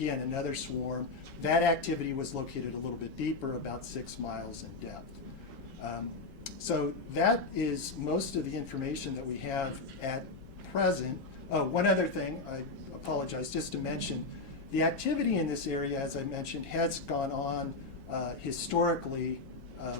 again, another swarm. That activity was located a little bit deeper, about 6 miles in depth. So that is most of the information that we have at present. Oh, one other thing, I apologize, just to mention, the activity in this area, as I mentioned, has gone on historically.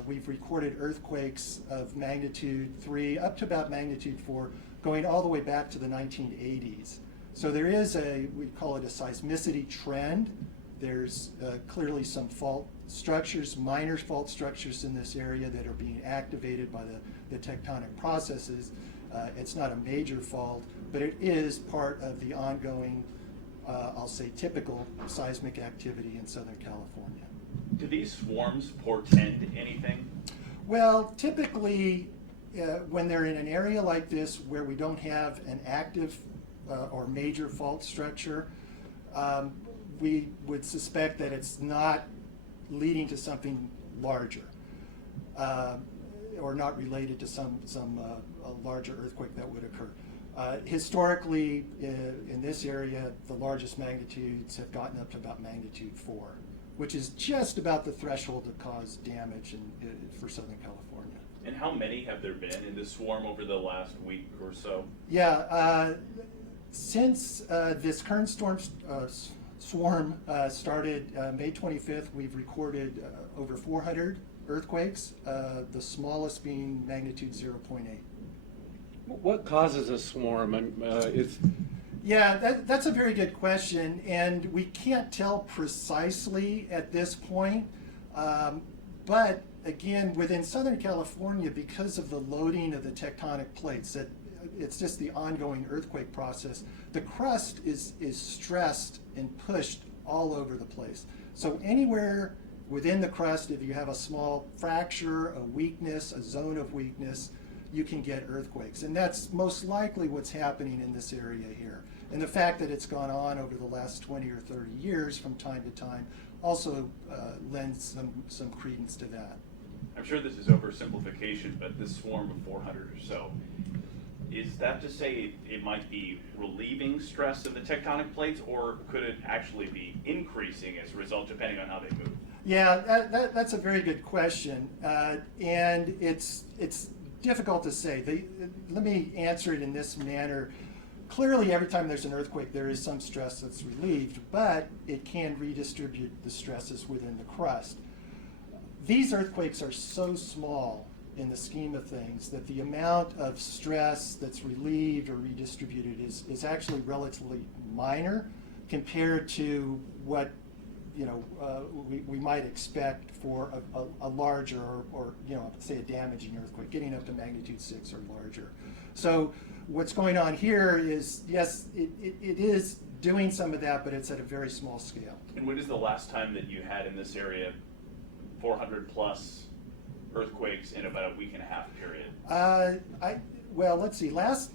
We've recorded earthquakes of magnitude 3 up to about magnitude 4, going all the way back to the 1980s. So there is we call it a seismicity trend. There's clearly some fault structures, minor fault structures in this area that are being activated by the tectonic processes. It's not a major fault, but it is part of the ongoing, I'll say, typical seismic activity in Southern California. Do these swarms portend anything? Well, typically, when they're in an area like this where we don't have an active or major fault structure, we would suspect that it's not leading to something larger or not related to some larger earthquake that would occur. Historically, in this area, the largest magnitudes have gotten up to about magnitude 4, which is just about the threshold to cause damage for Southern California. And how many have there been in this swarm over the last week or so? Yeah, since this current swarm started May 25th, we've recorded over 400 earthquakes, the smallest being magnitude 0.8. What causes a swarm? Yeah, that's a very good question, and we can't tell precisely at this point. But again, within Southern California, because of the loading of the tectonic plates, it's just the ongoing earthquake process, the crust is stressed and pushed all over the place. So anywhere within the crust, if you have a small fracture, a weakness, a zone of weakness, you can get earthquakes. And that's most likely what's happening in this area here. And the fact that it's gone on over the last 20 or 30 years from time to time also lends some credence to that. I'm sure this is oversimplification, but this swarm of 400 or so, is that to say it might be relieving stress of the tectonic plates, or could it actually be increasing as a result, depending on how they move? Yeah, that's a very good question, and it's difficult to say. Let me answer it in this manner. Clearly, every time there's an earthquake, there is some stress that's relieved, but it can redistribute the stresses within the crust. These earthquakes are so small in the scheme of things that the amount of stress that's relieved or redistributed is actually relatively minor compared to what we might expect for a larger or say a damaging earthquake, getting up to magnitude 6 or larger. So what's going on here is, yes, it is doing some of that, but it's at a very small scale. And when is the last time that you had in this area 400 plus earthquakes in about a week and a half period? Well, let's see. Last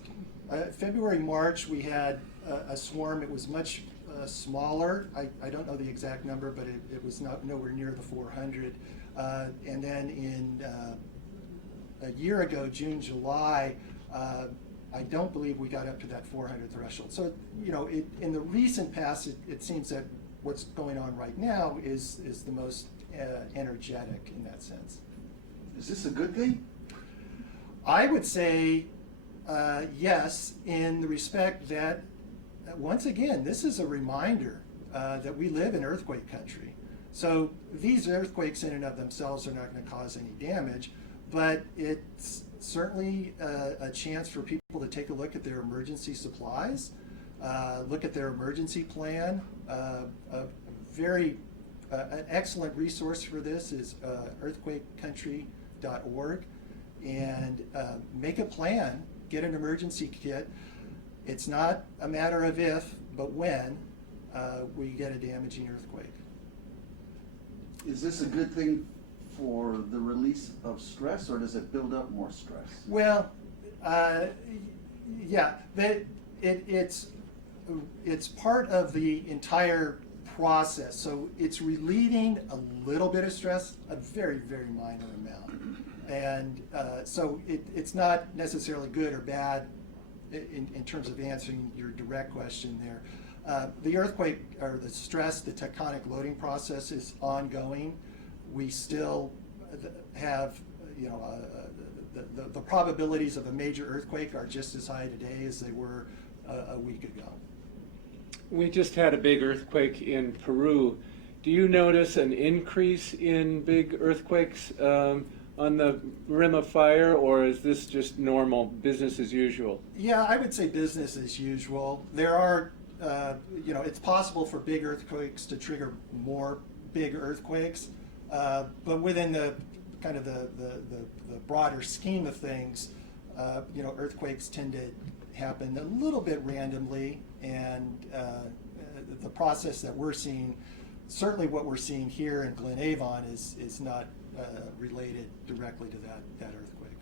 February, March, we had a swarm. It was much smaller. I don't know the exact number, but it was nowhere near the 400. And then in a year ago, June, July, I don't believe we got up to that 400 threshold. So, in the recent past, it seems that what's going on right now is the most energetic in that sense. Is this a good thing? I would say yes, in the respect that, once again, this is a reminder that we live in earthquake country. So these earthquakes in and of themselves are not going to cause any damage, but it's certainly a chance for people to take a look at their emergency supplies, look at their emergency plan. An excellent resource for this is earthquakecountry.org, and make a plan, get an emergency kit. It's not a matter of if, but when we get a damaging earthquake. Is this a good thing for the release of stress, or does it build up more stress? Well, yeah, it's part of the entire process. So it's relieving a little bit of stress, a very, very minor amount. And so it's not necessarily good or bad in terms of answering your direct question there. The earthquake or the stress, the tectonic loading process is ongoing. We still have, the probabilities of a major earthquake are just as high today as they were a week ago. We just had a big earthquake in Peru. Do you notice an increase in big earthquakes on the rim of fire, or is this just normal business as usual? Yeah, I would say business as usual. There are, it's possible for big earthquakes to trigger more big earthquakes, but within the kind of the broader scheme of things, earthquakes tend to happen a little bit randomly, and the process that we're seeing, certainly what we're seeing here in Glen Avon, is not related directly to that earthquake.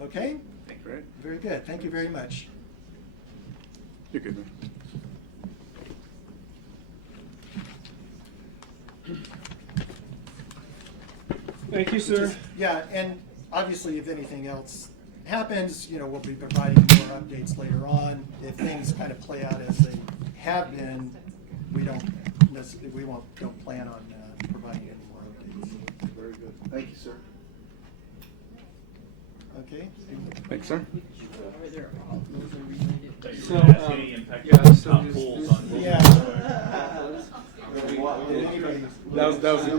Okay? Great. Very good. Thank you very much. You're good, man. Thank you, sir. Yeah, and obviously if anything else happens, we'll be providing more updates later on. If things kind of play out as they have been, we don't plan on providing any more updates. Very good. Thank you, sir. Okay? Thanks, sir. So, Any impact yeah, on so top this- pools this- on Yeah. That was the question.